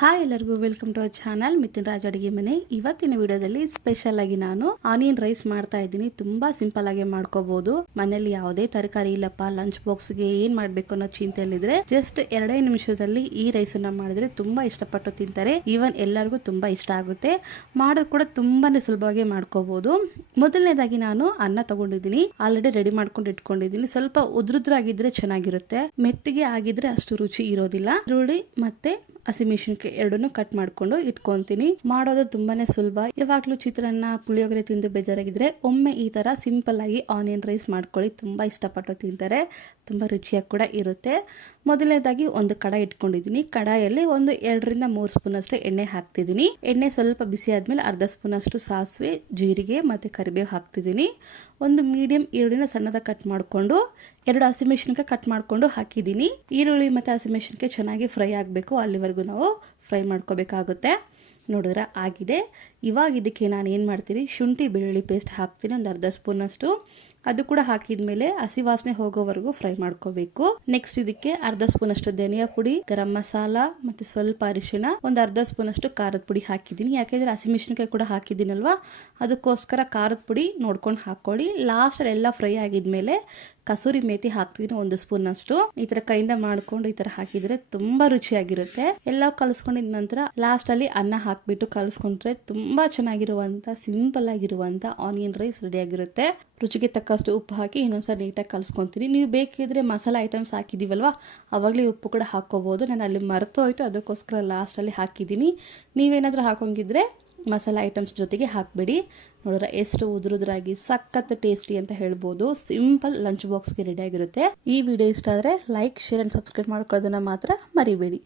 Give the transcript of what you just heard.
Hi ಎಲ್ಲರಿಗೂ welcome to our channel Mithun Raj ಅಡುಗೆ ಮನೆ. ಇವತ್ತಿನ ವಿಡಿಯೋದಲ್ಲಿ ಸ್ಪೆಷಲ್ ಆಗಿ ನಾನು ಆನಿಯನ್ ರೈಸ್ ಮಾಡ್ತಾ ಇದ್ದೀನಿ. ತುಂಬಾ ಸಿಂಪಲ್ ಆಗಿ ಮಾಡ್ಕೋಬಹುದು. ಮನೆಯಲ್ಲಿ ಯಾವುದೇ ತರಕಾರಿ ಇಲ್ಲಪ್ಪ, ಲಂಚ್ ಬಾಕ್ಸ್ ಗೆ ಏನ್ ಮಾಡ್ಬೇಕು ಅನ್ನೋ ಚಿಂತೆಯಲ್ಲಿದ್ರೆ ಜಸ್ಟ್ 2 ನಿಮಿಷದಲ್ಲಿ ಈ ರೈಸ್ ಅನ್ನ ಮಾಡಿದ್ರೆ ತುಂಬಾ ಇಷ್ಟಪಟ್ಟು ತಿಂತಾರೆ. ಈವನ್ ಎಲ್ಲರಿಗೂ ತುಂಬಾ ಇಷ್ಟ ಆಗುತ್ತೆ. ಮಾಡೋದು ಕೂಡ ತುಂಬಾನೇ ಸುಲಭವಾಗಿ ಮಾಡ್ಕೋಬಹುದು. ಮೊದಲನೇದಾಗಿ ನಾನು ಅನ್ನ ತಗೊಂಡಿದ್ದೀನಿ. ಆಲ್ರೆಡಿ ರೆಡಿ ಮಾಡ್ಕೊಂಡು ಇಟ್ಕೊಂಡಿದ್ದೀನಿ. ಸ್ವಲ್ಪ ಉದ್ರುದ್ರಾಗಿದ್ರೆ ಚೆನ್ನಾಗಿರುತ್ತೆ, ಮೆತ್ತಿಗೆ ಆಗಿದ್ರೆ ಅಷ್ಟು ರುಚಿ ಇರೋದಿಲ್ಲ. ಈರುಳ್ಳಿ ಮತ್ತೆ ಹಸಿಮೆಣಸಿನಕಾಯಿ ಎರಡನ್ನೂ ಕಟ್ ಮಾಡ್ಕೊಂಡು ಇಟ್ಕೊಂತೀನಿ. ಮಾಡೋದು ತುಂಬಾನೇ ಸುಲಭ. ಯಾವಾಗ್ಲೂ ಚಿತ್ರಾನ್ನ, ಪುಳಿಯೋಗರೆ ತಿಂದು ಬೇಜಾರಾಗಿದ್ರೆ ಒಮ್ಮೆ ಈ ತರ ಸಿಂಪಲ್ ಆಗಿ ಆನಿಯನ್ ರೈಸ್ ಮಾಡ್ಕೊಳ್ಳಿ. ತುಂಬಾ ಇಷ್ಟಪಟ್ಟು ತಿಂತಾರೆ, ತುಂಬಾ ರುಚಿಯಾಗಿ ಕೂಡ ಇರುತ್ತೆ. ಮೊದಲನೇದಾಗಿ ಒಂದು ಕಡಾಯಿ ಇಟ್ಕೊಂಡಿದ್ದೀನಿ. ಕಡಾಯಲ್ಲಿ ಒಂದು 2 ರಿಂದ 3 ಸ್ಪೂನ್ ಅಷ್ಟು ಎಣ್ಣೆ ಹಾಕ್ತಿದ್ದೀನಿ. ಎಣ್ಣೆ ಸ್ವಲ್ಪ ಬಿಸಿ ಆದ್ಮೇಲೆ ಅರ್ಧ ಸ್ಪೂನ್ ಅಷ್ಟು ಸಾಸಿವೆ, ಜೀರಿಗೆ ಮತ್ತೆ ಕರಿಬೇವು ಹಾಕ್ತಿದ್ದೀನಿ. ಒಂದು ಮೀಡಿಯಂ ಈರುಳ್ಳಿನ ಸಣ್ಣದಾಗಿ ಕಟ್ ಮಾಡ್ಕೊಂಡು 2 ಹಸಿಮೆಣಸಿನಕಾಯಿ ಕಟ್ ಮಾಡ್ಕೊಂಡು ಹಾಕಿದ್ದೀನಿ. ಈರುಳ್ಳಿ ಮತ್ತೆ ಹಸಿಮೆಣಸಿನಕಾಯಿ ಚೆನ್ನಾಗಿ ಫ್ರೈ ಆಗಬೇಕು, ಅಲ್ಲಿವರೆಗೂ ನಾವು ಫ್ರೈ ಮಾಡ್ಕೋಬೇಕಾಗುತ್ತೆ. ನೋಡಿದ್ರೆ ಆಗಿದೆ. ಇವಾಗ ಇದಕ್ಕೆ ನಾನು ಏನು ಮಾಡ್ತೀನಿ, ಶುಂಠಿ ಬೆಳ್ಳುಳ್ಳಿ ಪೇಸ್ಟ್ ಹಾಕ್ತೀನಿ, ಒಂದು ಅರ್ಧ ಸ್ಪೂನ್ ಅಷ್ಟು. ಅದು ಕೂಡ ಹಾಕಿದ್ಮೇಲೆ ಹಸಿ ವಾಸನೆ ಹೋಗೋವರೆಗೂ ಫ್ರೈ ಮಾಡ್ಕೋಬೇಕು. ನೆಕ್ಸ್ಟ್ ಇದಕ್ಕೆ ಅರ್ಧ ಸ್ಪೂನ್ ಅಷ್ಟು ಧನಿಯಾ ಪುಡಿ, ಗರಂ ಮಸಾಲ ಮತ್ತೆ ಸ್ವಲ್ಪ ಅರಿಶಿಣ, ಒಂದು ಅರ್ಧ ಸ್ಪೂನ್ ಅಷ್ಟು ಖಾರದ ಪುಡಿ ಹಾಕಿದ್ದೀನಿ. ಯಾಕೆಂದ್ರೆ ಹಸಿಮೆಣಸಿನಕಾಯಿ ಕೂಡ ಹಾಕಿದ್ದೀನಲ್ವಾ, ಅದಕ್ಕೋಸ್ಕರ ಖಾರದ ಪುಡಿ ನೋಡ್ಕೊಂಡು ಹಾಕೊಳ್ಳಿ. ಲಾಸ್ಟ್ ಅಲ್ಲಿ ಎಲ್ಲ ಫ್ರೈ ಆಗಿದ್ಮೇಲೆ ಕಸೂರಿ ಮೇಥಿ ಹಾಕ್ತೀನಿ, 1 ಸ್ಪೂನ್ ಅಷ್ಟು. ಈ ತರ ಕೈಯಿಂದ ಮಾಡ್ಕೊಂಡು ಈ ತರ ಹಾಕಿದ್ರೆ ತುಂಬಾ ರುಚಿಯಾಗಿರುತ್ತೆ. ಎಲ್ಲ ಕಲಿಸ್ಕೊಂಡಿದ ನಂತರ ಲಾಸ್ಟ್ ಅಲ್ಲಿ ಅನ್ನ ಹಾಕ್ಬಿಟ್ಟು ಕಲಿಸ್ಕೊಂಡ್ರೆ ತುಂಬಾ ಚೆನ್ನಾಗಿರುವಂತ ಸಿಂಪಲ್ ಆಗಿರುವಂತ ಆನಿಯನ್ ರೈಸ್ ರೆಡಿ ಆಗಿರುತ್ತೆ. ರುಚಿಗೆ ತಕ್ಕಷ್ಟು ಉಪ್ಪು ಹಾಕಿ ಇನ್ನೊಂದ್ಸಲ ನೀಟಾಗಿ ಕಲಿಸ್ಕೊಂತೀನಿ. ನೀವು ಬೇಕಿದ್ರೆ ಮಸಾಲೆ ಐಟಮ್ಸ್ ಹಾಕಿದೀವಲ್ವಾ, ಅವಾಗಲೇ ಉಪ್ಪು ಕೂಡ ಹಾಕೋಬಹುದು. ನಾನು ಅಲ್ಲಿ ಮರೆತು ಹೋಯ್ತು, ಅದಕ್ಕೋಸ್ಕರ ಲಾಸ್ಟ್ ಅಲ್ಲಿ ಹಾಕಿದ್ದೀನಿ. ನೀವೇನಾದ್ರೂ ಹಾಕೋಂಗಿದ್ರೆ ಮಸಾಲೆ ಐಟಮ್ಸ್ ಜೊತೆಗೆ ಹಾಕ್ಬಿಡಿ. ನೋಡಿದ್ರೆ ಎಷ್ಟು ಉದುರುದ್ರಾಗಿ ಸಖತ್ ಟೇಸ್ಟಿ ಅಂತ ಹೇಳ್ಬೋದು. ಸಿಂಪಲ್ ಲಂಚ್ ಬಾಕ್ಸ್ಗೆ ರೆಡಿ ಆಗಿರುತ್ತೆ. ಈ ವಿಡಿಯೋ ಇಷ್ಟ ಆದರೆ ಲೈಕ್, ಶೇರ್ ಅಂಡ್ ಸಬ್ಸ್ಕ್ರೈಬ್ ಮಾಡ್ಕೊಳ್ಳೋದನ್ನ ಮಾತ್ರ ಮರಿಬೇಡಿ.